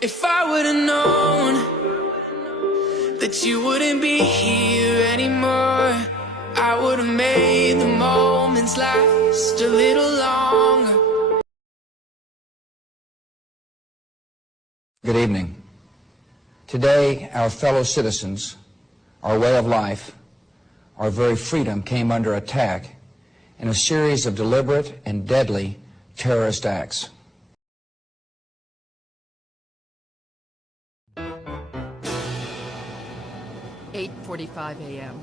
If I would've known that you wouldn't be here anymore, I would've made the moments last a little longer. Good evening. Today, our fellow citizens, our way of life, our very freedom came under attack in a series of deliberate and deadly terrorist acts. "8:45 a.m.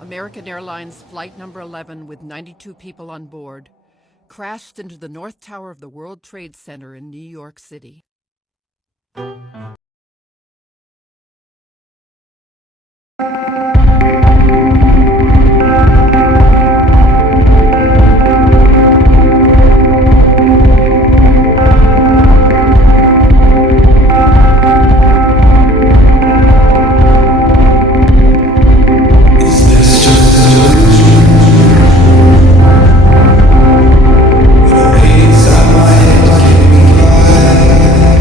American Airlines Flight Number 11 with 92 people on board crashed into the North Tower of the World Trade Center in New York City. Inside my head, keep me quiet.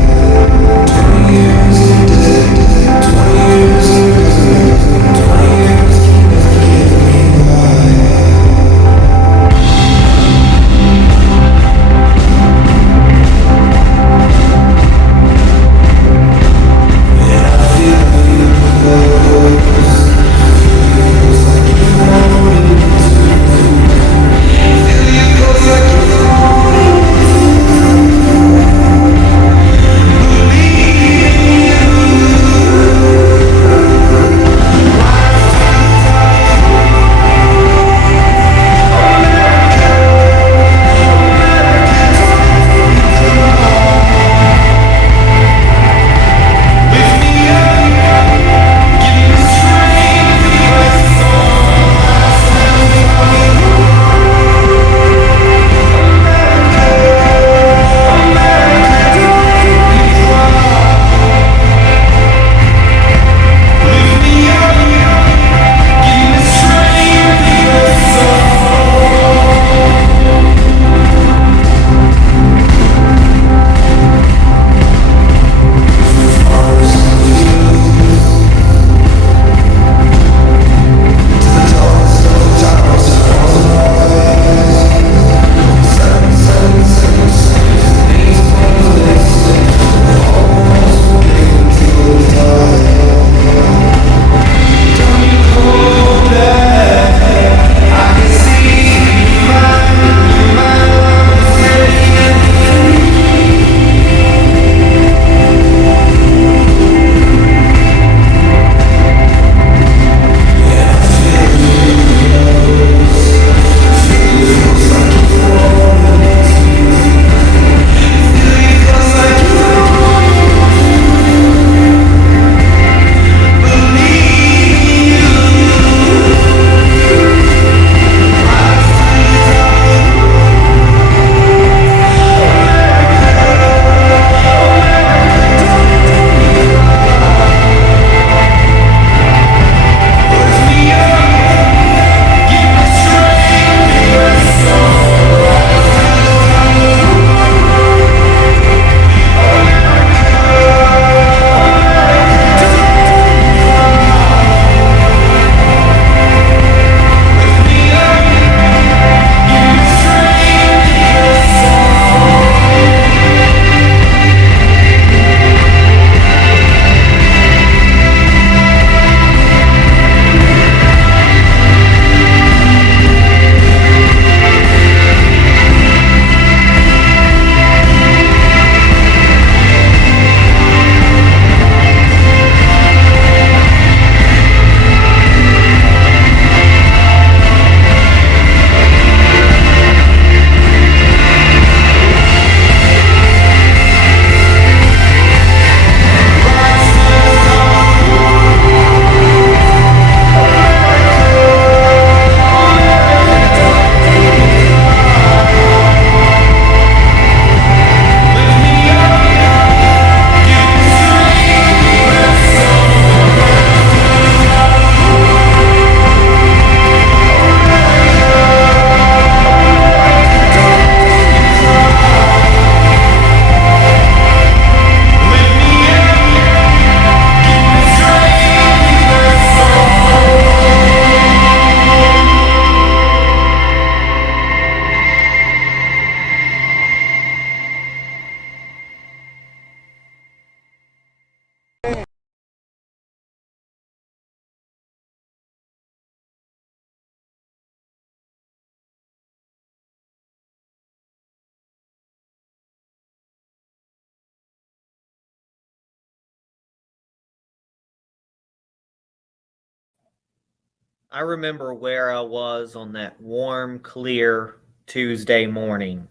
I remember where I was on that warm, clear Tuesday morning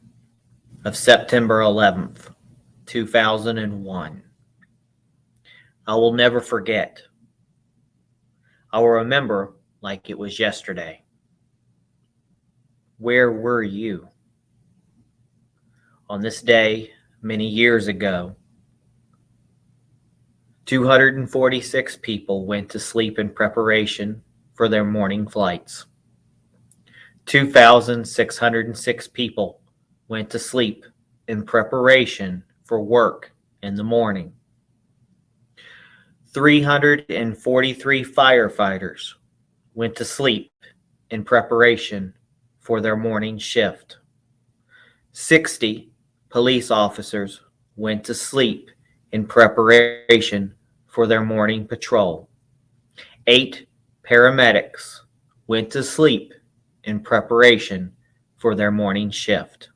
of September 11th, 2001. I will never forget. I will remember like it was yesterday. Where were you? On this day, many years ago, 246 people went to sleep in preparation for their morning flights. 2,606 people went to sleep in preparation for work in the morning. 343 firefighters went to sleep in preparation for their morning shift. 60 police officers went to sleep in preparation for their morning patrol. 8 paramedics went to sleep in preparation for their morning shift.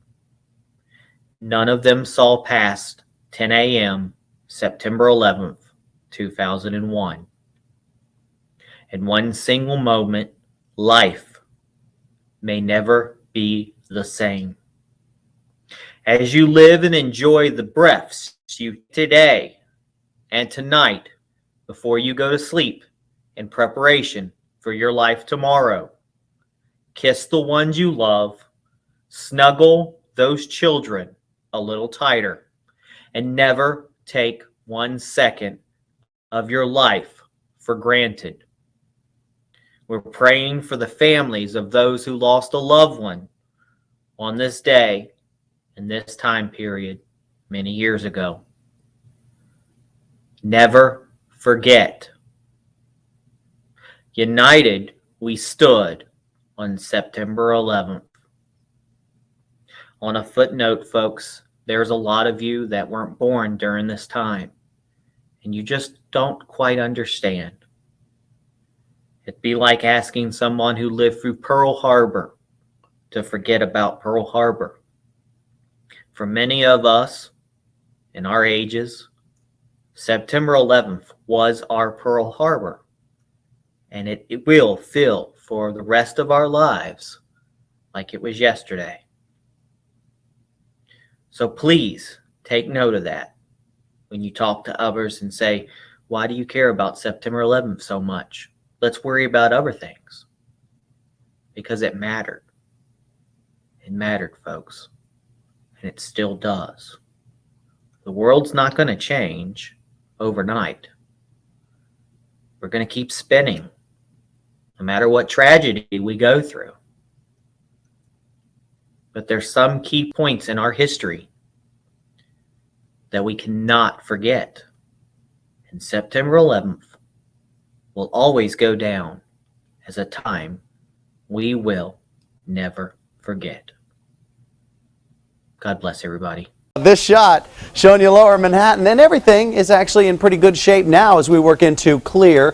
None of them saw past 10 a.m. September 11th, 2001. In one single moment, life may never be the same. As you live and enjoy the breaths you today and tonight before you go to sleep in preparation for your life tomorrow, kiss the ones you love, snuggle those children a little tighter, and never take 1 second of your life for granted. We're praying for the families of those who lost a loved one on this day in this time period many years ago. Never forget. United we stood on September 11th. On a footnote, folks, there's a lot of you that weren't born during this time, and you just don't quite understand. It'd be like asking someone who lived through Pearl Harbor to forget about Pearl Harbor. For many of us in our ages, September 11th was our Pearl Harbor, and it will feel for the rest of our lives like it was yesterday. So please take note of that when you talk to others and say, why do you care about September 11th so much? Let's worry about other things. Because it mattered. It mattered, folks. And it still does. The world's not going to change overnight. We're going to keep spinning, no matter what tragedy we go through. But there's some key points in our history that we cannot forget. And September 11th will always go down as a time we will never forget. God bless everybody. This shot showing you lower Manhattan, and everything is actually in pretty good shape now as we work into clear.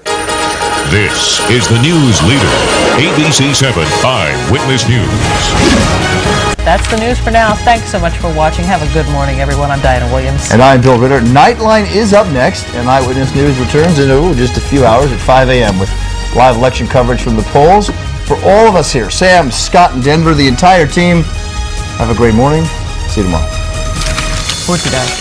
This is the news leader, ABC 7 Eyewitness News. That's the news for now. Thanks so much for watching. Have a good morning, everyone. I'm Diana Williams. And I'm Bill Ritter. Nightline is up next, and Eyewitness News returns in just a few hours at 5 a.m. with live election coverage from the polls. For all of us here, Sam, Scott, and Denver, the entire team, have a great morning. See you tomorrow. What's it guys?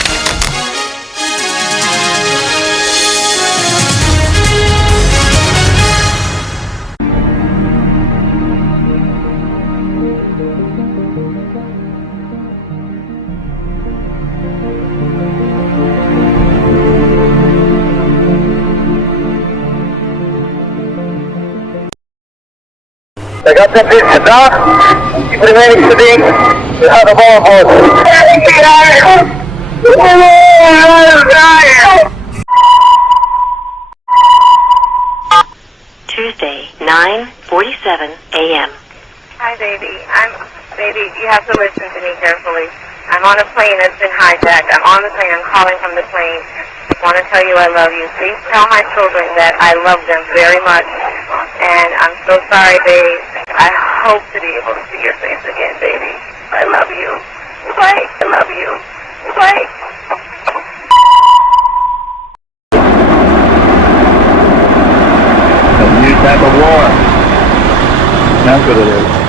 Приготовьтесь сюда и применить сюда Tuesday, 9:47 a.m. Hi, baby. Baby, you have to listen to me carefully. I'm on a plane that's been hijacked. I'm on the plane. I'm calling from the plane. I want to tell you I love you. Please tell my children that I love them very much. And I'm so sorry, babe. I hope to be able to see your face again, baby. I love you. Bye. I love you. Bye. A new type of war. That's what it is.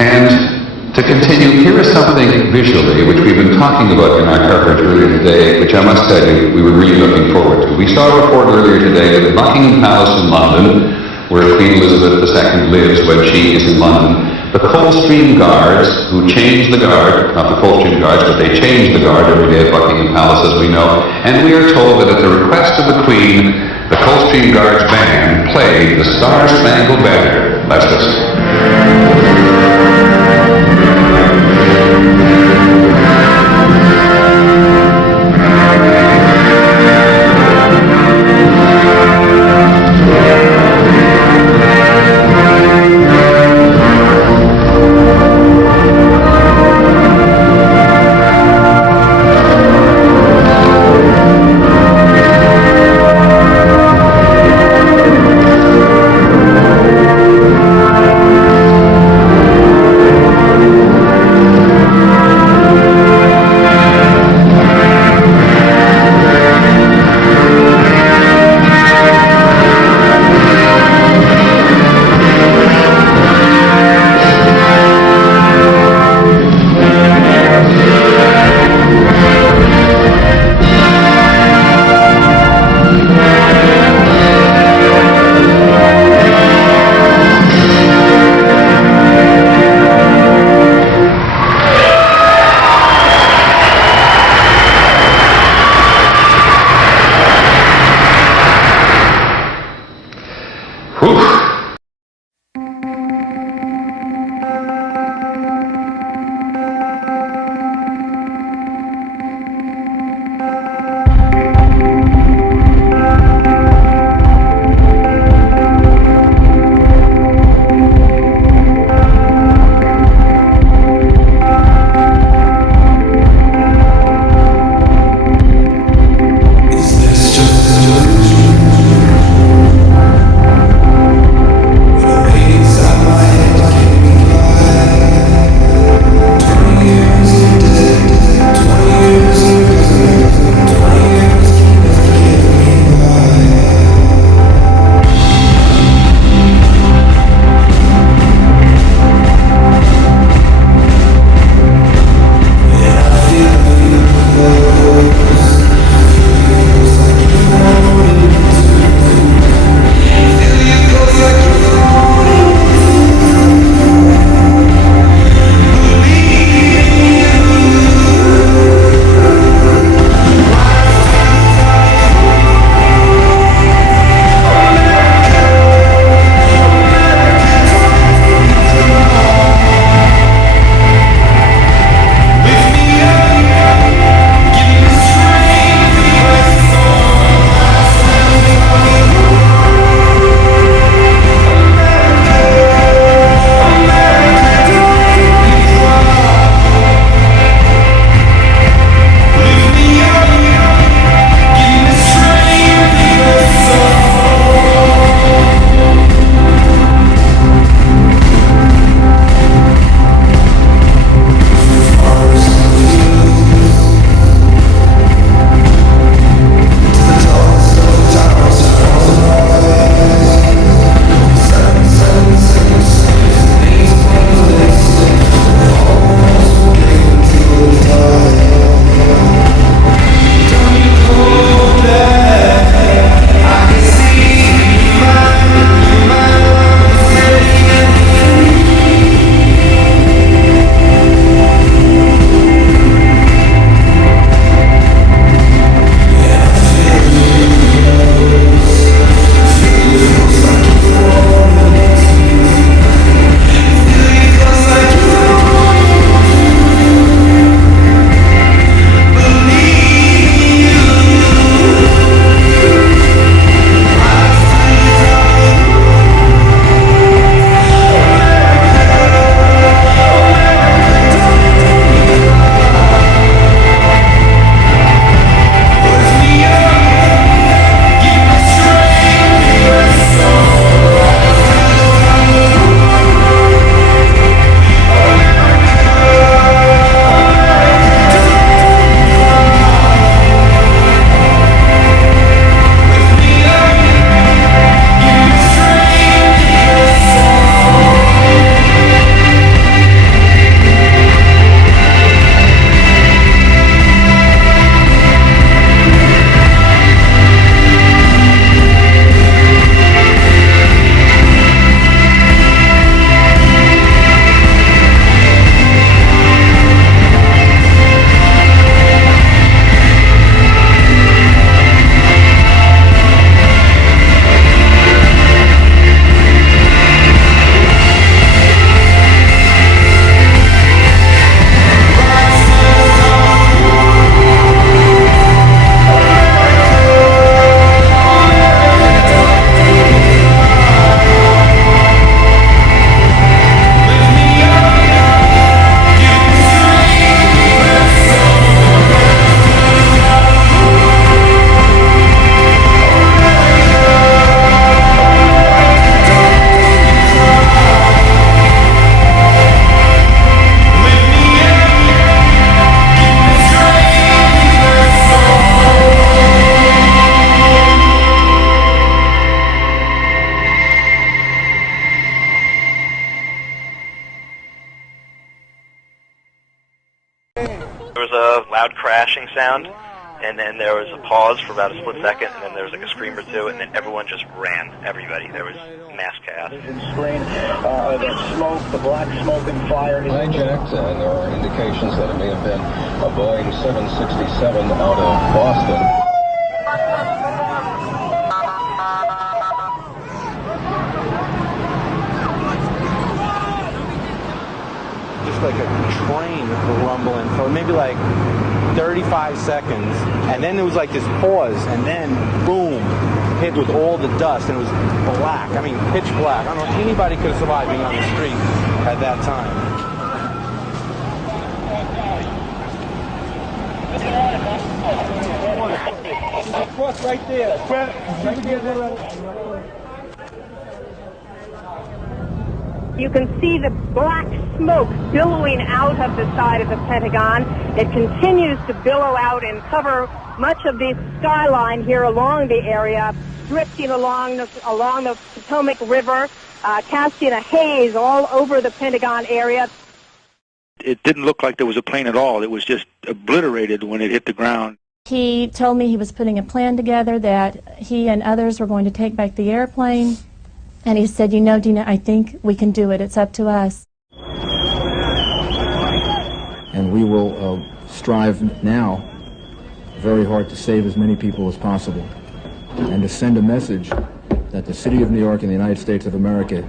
And to continue, here is something visually which we've been talking about in our coverage earlier today, which I must tell you we were really looking forward to. We saw a report earlier today that Buckingham Palace in London, where Queen Elizabeth II lives when she is in London, the Coldstream Guards, who changed the guard, not the Coldstream Guards, but they changed the guard every day at Buckingham Palace, as we know, and we are told that at the request of the Queen, the Coldstream Guards band played the Star-Spangled Banner. Let's listen. sound, and then there was a pause for about a split second, and then there was like a scream or two, and then everyone just ran. Everybody. There was mass chaos. The smoke, the black smoke and fire. Hijacked, and there are indications that it may have been a Boeing 767 out of Boston. Just like a train rumbling for maybe like 35 seconds, and then there was like this pause, and then boom, hit with all the dust, and it was black. I mean, pitch black. I don't know if anybody could have survived being on the street at that time. Right there. You can see the black smoke billowing out of the side of the Pentagon. It continues to billow out and cover much of the skyline here along the area, drifting along the Potomac River, casting a haze all over the Pentagon area. It didn't look like there was a plane at all. It was just obliterated when it hit the ground. He told me he was putting a plan together that he and others were going to take back the airplane. And he said, you know, Dina, I think we can do it. It's up to us. And we will strive now very hard to save as many people as possible and to send a message that the city of New York and the United States of America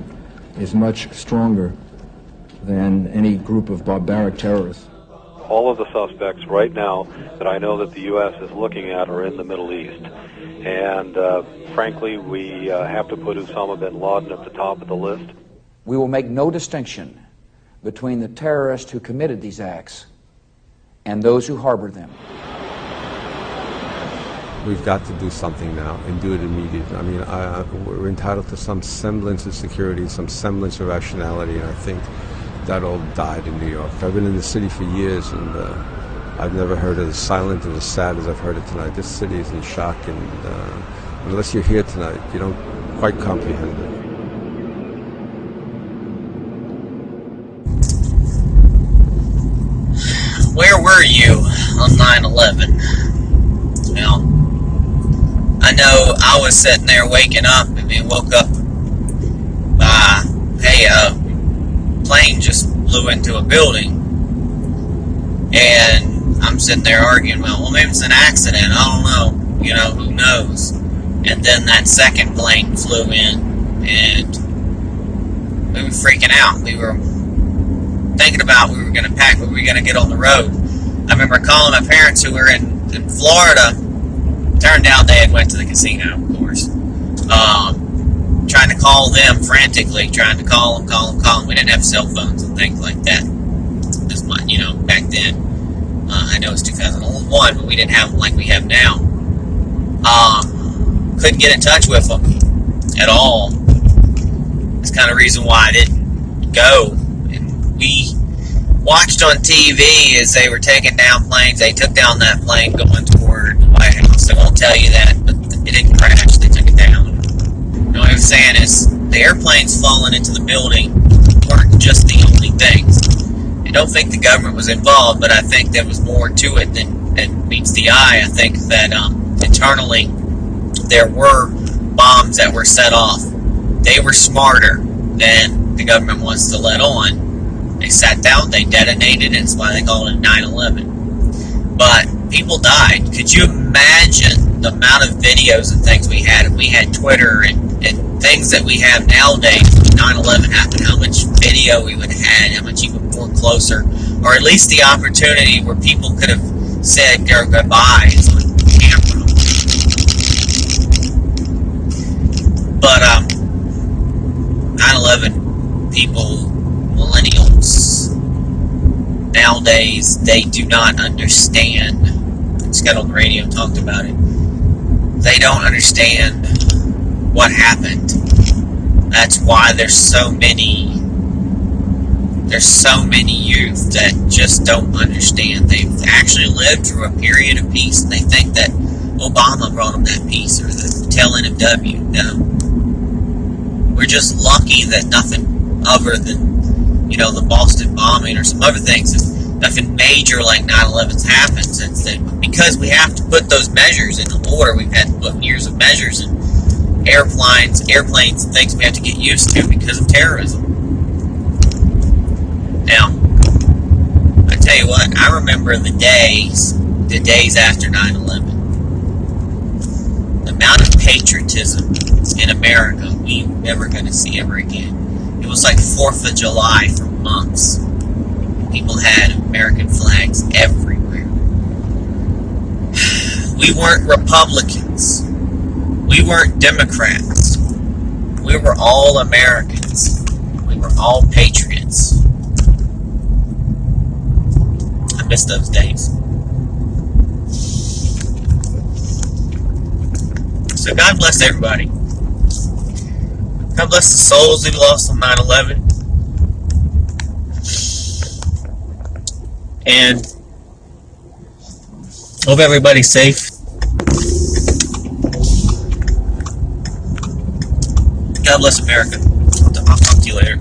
is much stronger than any group of barbaric terrorists. All of the suspects right now that I know that the U.S. is looking at are in the Middle East. And frankly, we have to put Osama bin Laden at the top of the list. We will make no distinction between the terrorists who committed these acts and those who harbored them. We've got to do something now and do it immediately. I mean, we're entitled to some semblance of security, some semblance of rationality, and I think that all died in New York. I've been in the city for years, and I've never heard it as silent and as sad as I've heard it tonight. This city is in shock, and unless you're here tonight, you don't quite comprehend it. Where were you on 9/11? Well, I know I was sitting there waking up and being woke up by, hey, a plane just flew into a building. And I'm sitting there arguing, well, maybe it's an accident. I don't know. You know, who knows? And then that second plane flew in, and we were freaking out. We were thinking about we were going to pack, we were going to get on the road. I remember calling my parents who were in Florida. Turned out they had went to the casino, of course. Trying to call them frantically, trying to call them. We didn't have cell phones and things like that. As much, you know, back then. I know it's 2001, but we didn't have them like we have now. Couldn't get in touch with them at all. That's kind of the reason why I didn't go. And we watched on TV as they were taking down planes. They took down that plane going toward the White House. I won't tell you that, but it didn't crash. They took it down. You know what I'm saying is the airplanes falling into the building weren't just the only things. I don't think the government was involved, but I think there was more to it than meets the eye. I think that internally there were bombs that were set off. They were smarter than the government wants to let on. They sat down, they detonated, and that's why they call it 9/11. But people died. Could you imagine the amount of videos and things we had? If we had Twitter and things that we have nowadays, 9/11 happened, how much video we would have had, how much even more closer, or at least the opportunity where people could have said their goodbyes on camera. But 9/11 people, millennials, nowadays, they do not understand. I just got on the radio and talked about it. They don't understand what happened. That's why there's so many youth that just don't understand. They've actually lived through a period of peace, and they think that Obama brought them that peace, or the tail end of W. No. We're just lucky that nothing other than, you know, the Boston bombing or some other things, nothing major like 9/11's happened since then. because we have to put those measures into order. We've had to put years of measures in airplanes, and things we have to get used to because of terrorism. Now, I tell you what, I remember the days after 9/11. The amount of patriotism in America we're never going to see ever again. It was like 4th of July for months. People had American flags everywhere. We weren't Republicans. We weren't Democrats. We were all Americans. We were all patriots. I miss those days. So God bless everybody. God bless the souls we lost on 9/11. And hope everybody's safe. God bless America. I'll talk to you later.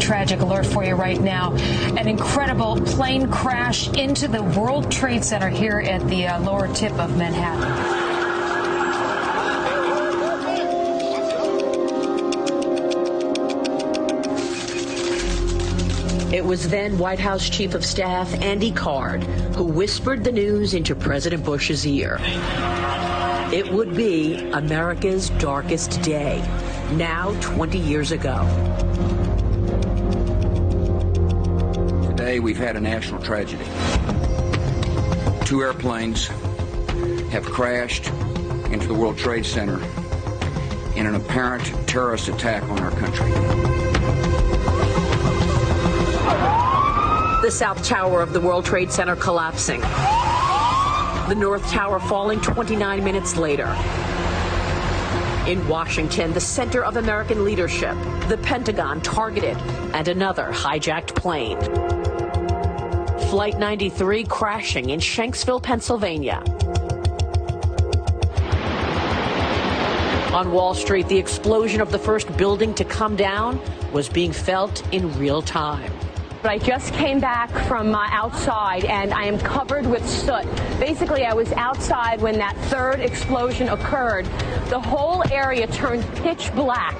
Tragic alert for you right now. An incredible plane crash into the World Trade Center here at the lower tip of Manhattan. It was then White House Chief of Staff Andy Card who whispered the news into President Bush's ear. It would be America's darkest day, now 20 years ago. Today we've had a national tragedy. 2 airplanes have crashed into the World Trade Center in an apparent terrorist attack on our country. The South Tower of the World Trade Center collapsing. The North Tower falling 29 minutes later. In Washington, the center of American leadership, the Pentagon targeted, and another hijacked plane. Flight 93 crashing in Shanksville, Pennsylvania. On Wall Street, the explosion of the first building to come down was being felt in real time. But I just came back from outside, and I am covered with soot. Basically, I was outside when that third explosion occurred. The whole area turned pitch black,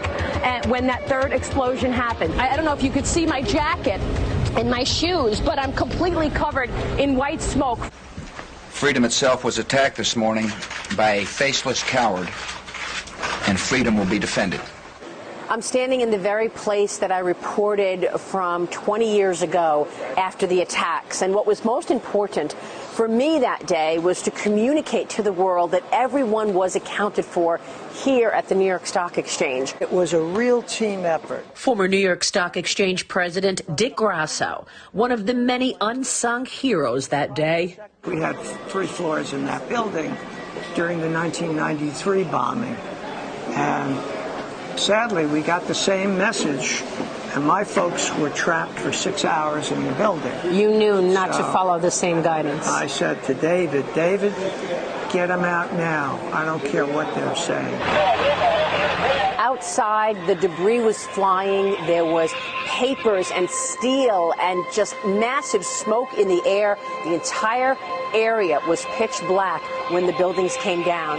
when that third explosion happened. I don't know if you could see my jacket and my shoes, but I'm completely covered in white smoke. Freedom itself was attacked this morning by a faceless coward, and freedom will be defended. I'm standing in the very place that I reported from 20 years ago after the attacks. And what was most important for me that day was to communicate to the world that everyone was accounted for here at the New York Stock Exchange. It was a real team effort. Former New York Stock Exchange President Dick Grasso, one of the many unsung heroes that day. We had 3 floors in that building during the 1993 bombing. And sadly, we got the same message, and my folks were trapped for 6 hours in the building. You knew not to follow the same guidance. I said to David, get them out now. I don't care what they're saying. Outside, the debris was flying. There was papers and steel and just massive smoke in the air. The entire area was pitch black when the buildings came down.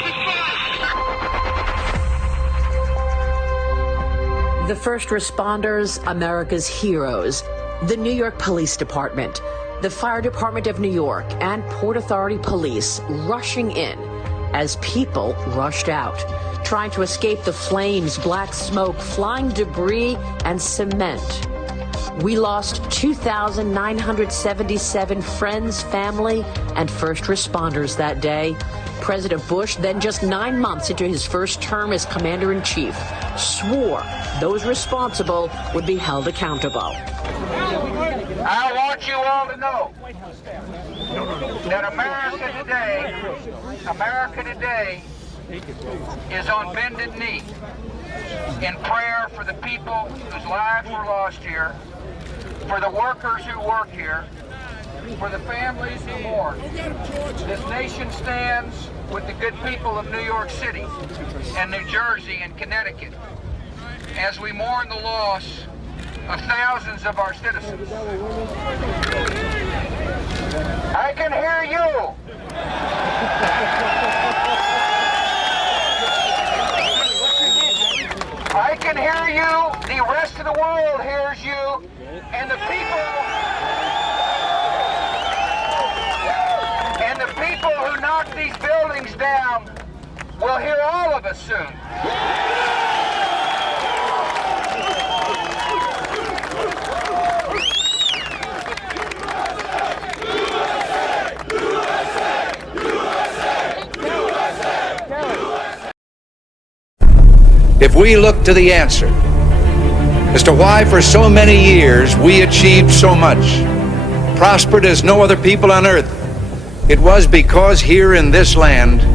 The first responders, America's heroes, the New York Police Department, the Fire Department of New York, and Port Authority Police rushing in as people rushed out, trying to escape the flames, black smoke, flying debris, and cement. We lost 2,977 friends, family, and first responders that day. President Bush, then just 9 months into his first term as Commander-in-Chief, swore those responsible would be held accountable. I want you all to know that America today is on bended knee in prayer for the people whose lives were lost here, for the workers who work here, for the families who mourn. This nation stands with the good people of New York City and New Jersey and Connecticut as we mourn the loss of thousands of our citizens. I can hear you. I can hear you. The rest of the world hears you. And the people who knock these buildings down will hear all of us soon. If we look to the answer as to why for so many years we achieved so much, prospered as no other people on earth, it was because here in this land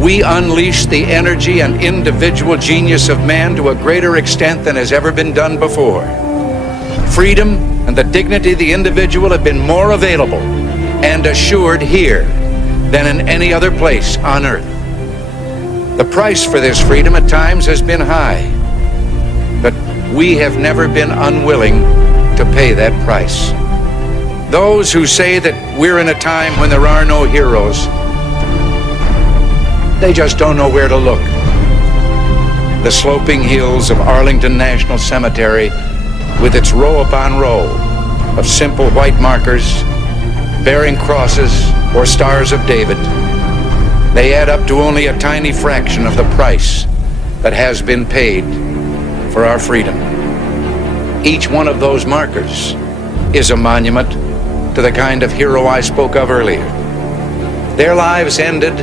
we unleashed the energy and individual genius of man to a greater extent than has ever been done before. Freedom and the dignity of the individual have been more available and assured here than in any other place on earth. The price for this freedom at times has been high, but we have never been unwilling to pay that price. Those who say that we're in a time when there are no heroes, they just don't know where to look. The sloping hills of Arlington National Cemetery, with its row upon row of simple white markers bearing crosses or stars of David, they add up to only a tiny fraction of the price that has been paid for our freedom. Each one of those markers is a monument to the kind of hero I spoke of earlier. Their lives ended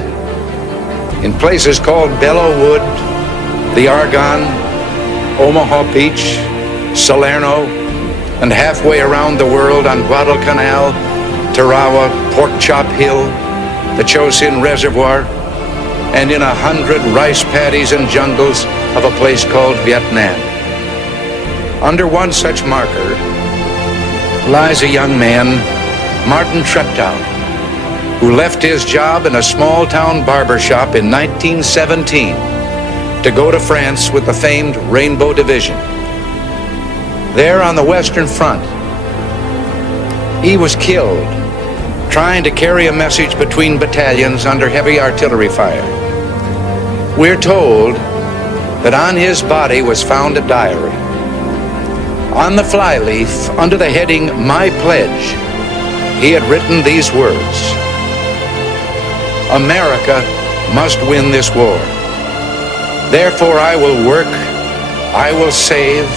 in places called Belleau Wood, the Argonne, Omaha Beach, Salerno, and halfway around the world on Guadalcanal, Tarawa, Pork Chop Hill, the Chosin Reservoir, and in 100 rice paddies and jungles of a place called Vietnam. Under one such marker lies a young man, Martin Treptow, who left his job in a small-town barber shop in 1917 to go to France with the famed Rainbow Division. There on the Western Front, he was killed trying to carry a message between battalions under heavy artillery fire. We're told that on his body was found a diary. On the flyleaf, under the heading, My Pledge, he had written these words: America must win this war. Therefore I will work, I will save,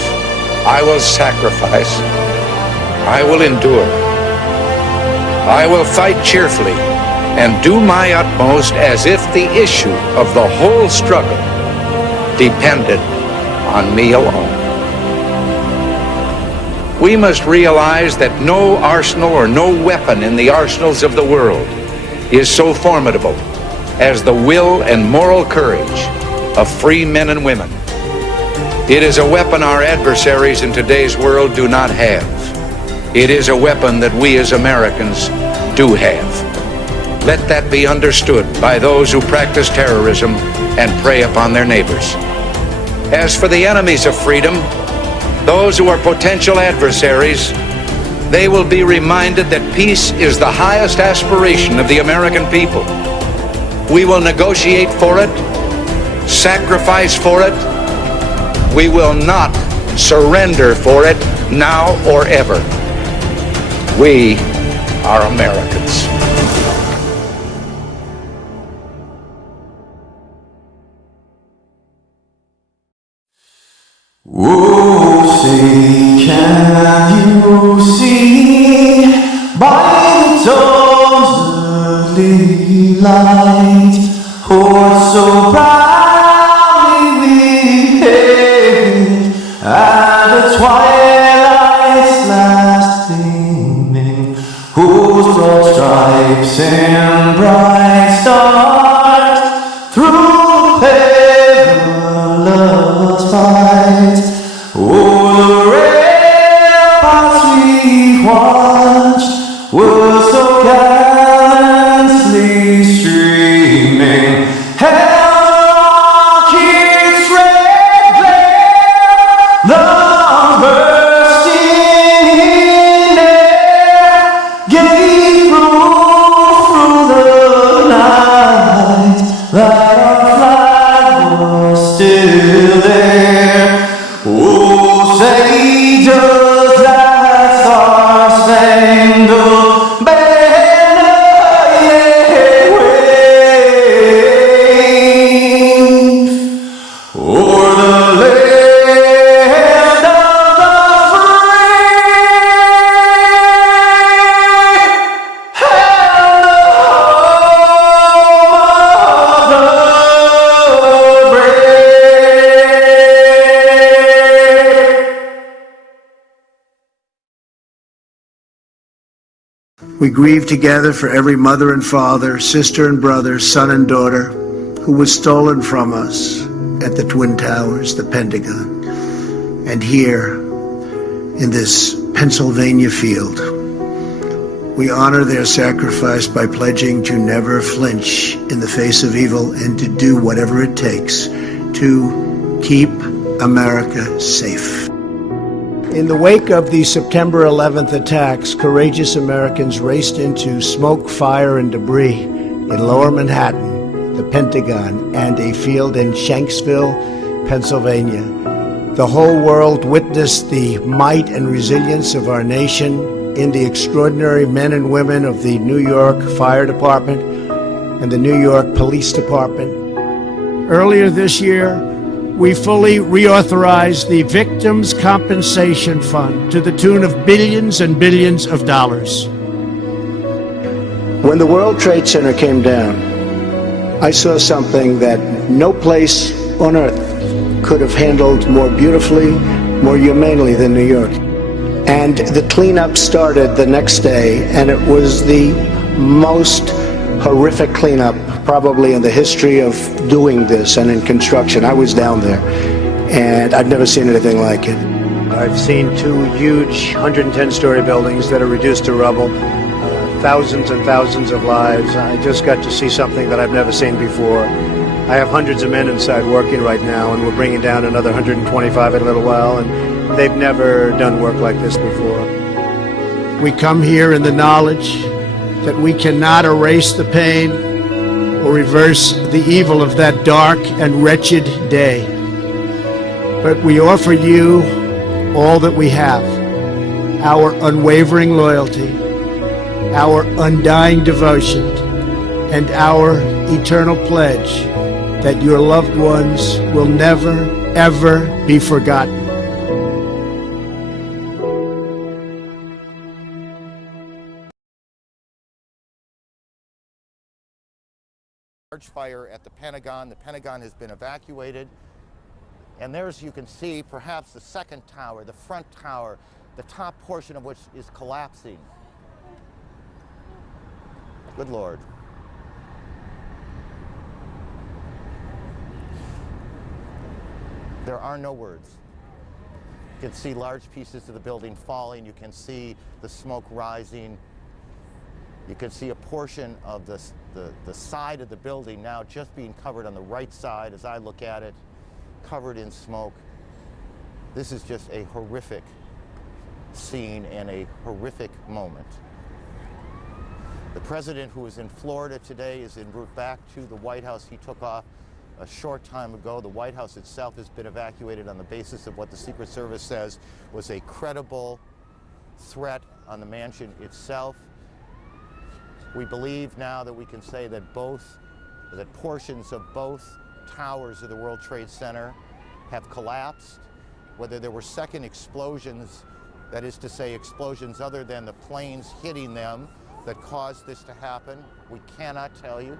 I will sacrifice, I will endure. I will fight cheerfully and do my utmost as if the issue of the whole struggle depended on me alone. We must realize that no arsenal or no weapon in the arsenals of the world is so formidable as the will and moral courage of free men and women. It is a weapon our adversaries in today's world do not have. It is a weapon that we as Americans do have. Let that be understood by those who practice terrorism and prey upon their neighbors. As for the enemies of freedom, those who are potential adversaries, they will be reminded that peace is the highest aspiration of the American people. We will negotiate for it, sacrifice for it. We will not surrender for it now or ever. We are Americans. Oh, say, can you see by the dawn's early light, oh, so proudly we hailed at the twilight's last gleaming, whose broad stripes and bright stars through perilous fight. Oh, the ramparts we watched were so gallantly streaming, and the rocket's red glare, the bursting in air, gave proof through the night that our flag was still there. Oh, say does that star-spangled banner yet wave o'er the land of the free and the home of the brave? We grieve together for every mother and father, sister and brother, son and daughter who was stolen from us at the Twin Towers, the Pentagon, and here in this Pennsylvania field. We honor their sacrifice by pledging to never flinch in the face of evil and to do whatever it takes to keep America safe. In the wake of the September 11th attacks, courageous Americans raced into smoke, fire, and debris in Lower Manhattan, the Pentagon, and a field in Shanksville, Pennsylvania. The whole world witnessed the might and resilience of our nation in the extraordinary men and women of the New York Fire Department and the New York Police Department. Earlier this year, we fully reauthorized the Victims' Compensation Fund to the tune of billions and billions of dollars. When the World Trade Center came down, I saw something that no place on earth could have handled more beautifully, more humanely than New York. And the cleanup started the next day, and it was the most horrific cleanup probably in the history of doing this and in construction. I was down there, and I've never seen anything like it. I've seen two huge 110-story buildings that are reduced to rubble, thousands and thousands of lives. I just got to see something that I've never seen before. I have hundreds of men inside working right now, and we're bringing down another 125 in a little while, and they've never done work like this before. We come here in the knowledge that we cannot erase the pain or reverse the evil of that dark and wretched day. But we offer you all that we have, our unwavering loyalty, our undying devotion, and our eternal pledge that your loved ones will never, ever be forgotten. Large fire at the Pentagon. The Pentagon has been evacuated. And there's, you can see, perhaps the second tower, the front tower, the top portion of which is collapsing. Good Lord. There are no words. You can see large pieces of the building falling. You can see the smoke rising. You can see a portion of the side of the building now just being covered on the right side as I look at it, covered in smoke. This is just a horrific scene and a horrific moment. The president, who is in Florida today, is en route back to the White House. He took off a short time ago. The White House itself has been evacuated on the basis of what the Secret Service says was a credible threat on the mansion itself. We believe now that we can say that portions of both towers of the World Trade Center have collapsed. Whether there were second explosions, that is to say explosions other than the planes hitting them, that caused this to happen, we cannot tell you.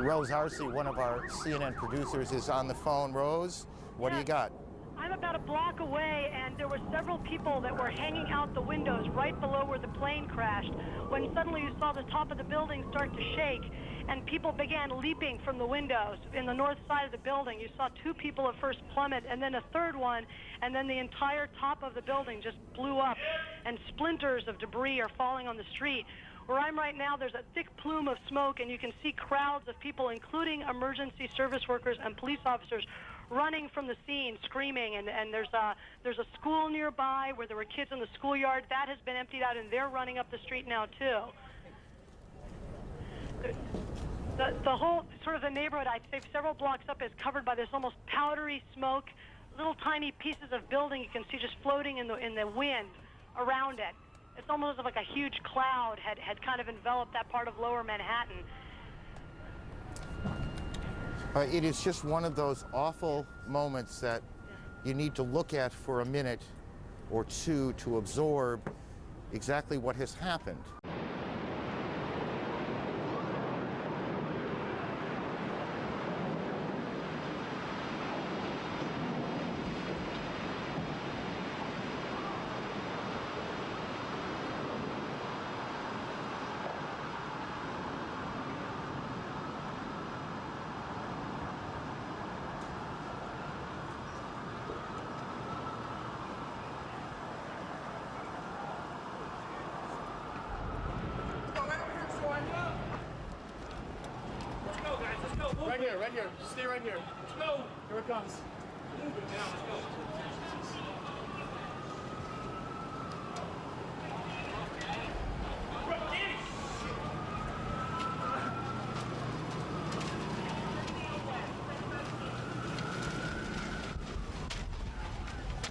Rose Arce, one of our CNN producers, is on the phone. Rose, what do you got? I'm about a block away, and there were several people that were hanging out the windows right below where the plane crashed, when suddenly you saw the top of the building start to shake, and people began leaping from the windows in the north side of the building. You saw two people at first plummet, and then a third one, and then the entire top of the building just blew up, and splinters of debris are falling on the street. Where I'm right now, there's a thick plume of smoke, and you can see crowds of people, including emergency service workers and police officers, running from the scene, screaming, and there's a school nearby where there were kids in the schoolyard. That has been emptied out, and they're running up the street now, too. The whole sort of the neighborhood, I'd say several blocks up, is covered by this almost powdery smoke, little tiny pieces of building you can see just floating in the wind around it. It's almost like a huge cloud had kind of enveloped that part of lower Manhattan. It is just one of those awful moments that you need to look at for a minute or two to absorb exactly what has happened. Right here. Just stay right here. Let's go. Here it comes. Move it now. Let's go.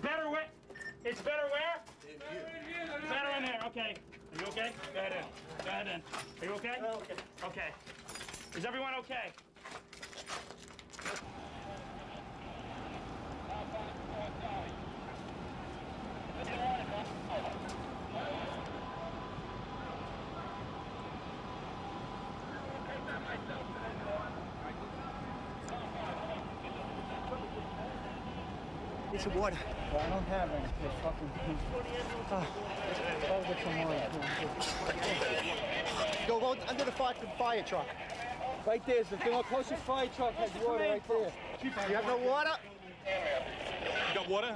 Better where? It's better where? Better in there. Okay. Are you okay? Go ahead in. Go ahead in. Are you okay? Okay. Okay. Is everyone okay? Get some water. Well, I don't have any. This fucking thing. I'll get some more. Go under the fire truck. Right there's the closest fire truck has water right there. You have no water? You got water?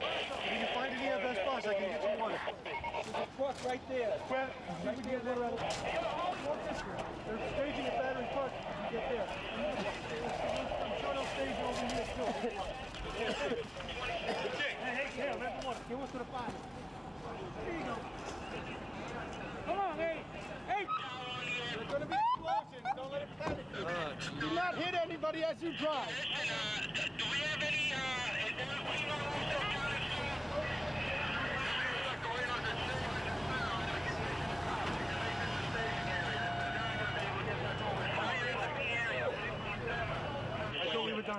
If you can find any of those spots, I can get some water. There's a truck right there. Right there. They're staging a battery truck. You can get there. I'm sure they'll stage it over here too. Hey, remember what? Give us to the fire. There you go. Come on, hey. There's going to be explosions. Don't let it panic you. Do not hit anybody as you drive.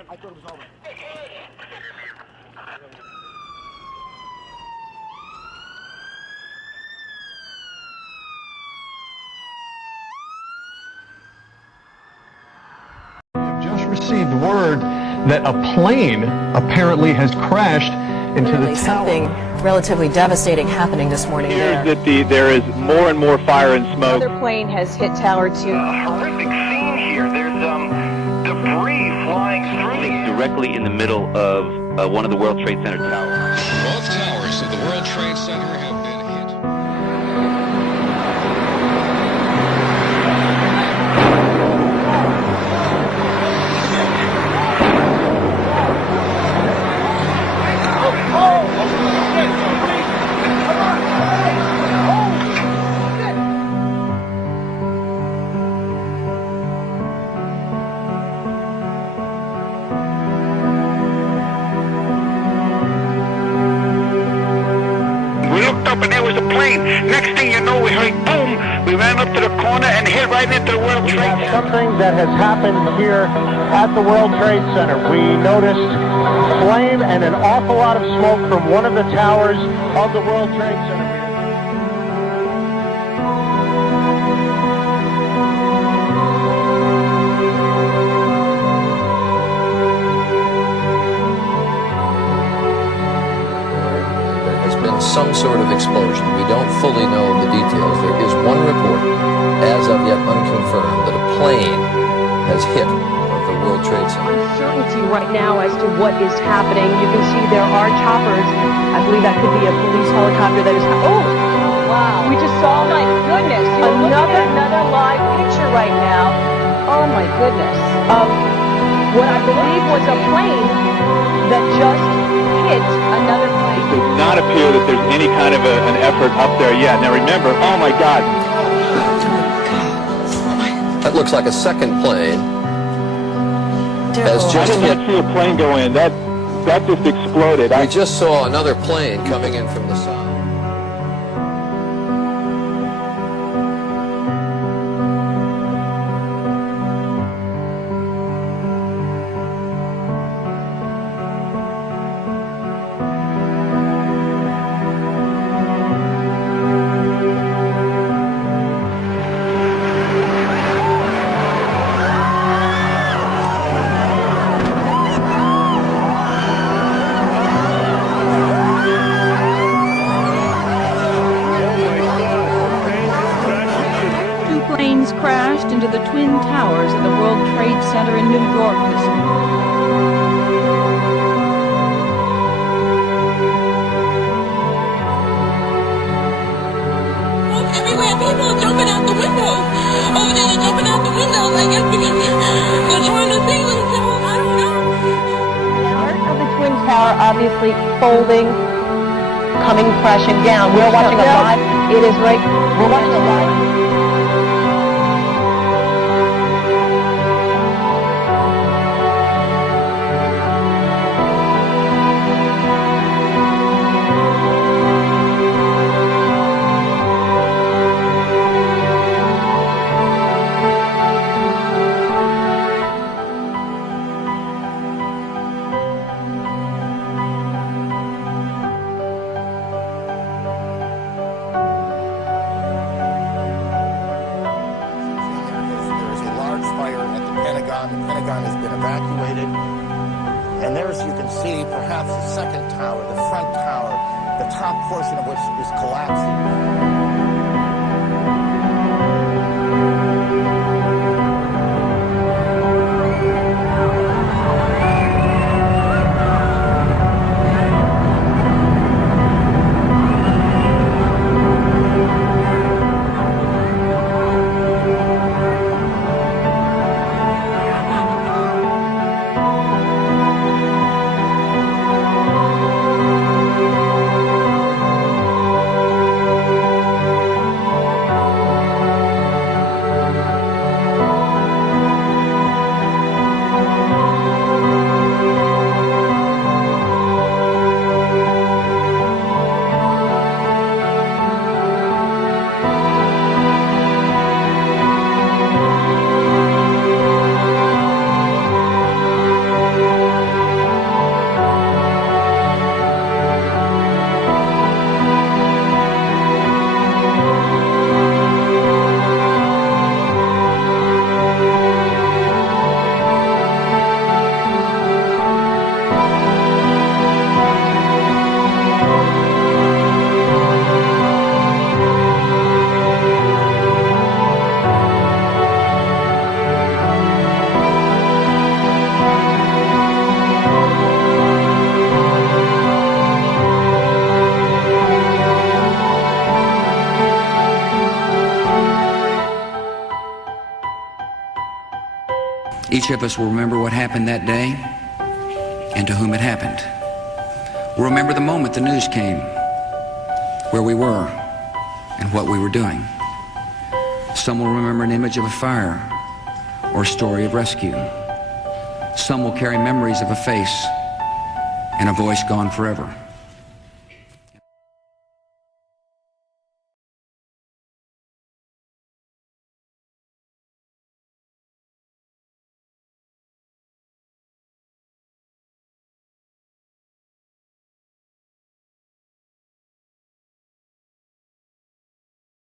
I thought it was over. Just received word that a plane apparently has crashed into the tower. Something relatively devastating happening this morning there. That there is more and more fire and smoke. Another plane has hit Tower 2. Horrific scene here. There's debris flying through the air. Directly in the middle of one of the World Trade Center towers. Both towers of the World Trade Center have been hit. And there was a plane. Next thing you know, we heard boom. We ran up to the corner and hit right into the World Trade Center. We have something that has happened here at the World Trade Center. We noticed flame and an awful lot of smoke from one of the towers of the World Trade Center. Some sort of explosion. We don't fully know the details. There is one report, as of yet unconfirmed, that a plane has hit the World Trade Center. Uncertainty right now as to what is happening. You can see there are choppers. I believe that could be a police helicopter that is. Oh, wow! We just saw. Oh my goodness! Another live picture right now. Oh my goodness! Of what I believe was a plane that just hit another plane. It does not appear that there's any kind of an effort up there yet. Now remember, oh my God. That looks like a second plane. Has just I did not see a plane go in. That just exploded. I just saw another plane coming in from the side. Crashed into the Twin Towers of the World Trade Center in New York this morning. Everywhere, people are jumping out the windows. Over there, they're jumping out the windows, I guess, because they're trying to see them. So, I don't know. Part of the Twin Tower obviously folding, coming crashing down. We're watching a live. It is right. We're watching a live. The Pentagon has been evacuated. And there's, you can see, perhaps the second tower, the front tower, the top portion of which is collapsing. Each of us will remember what happened that day and to whom it happened. We'll remember the moment the news came, where we were and what we were doing. Some will remember an image of a fire or a story of rescue. Some will carry memories of a face and a voice gone forever.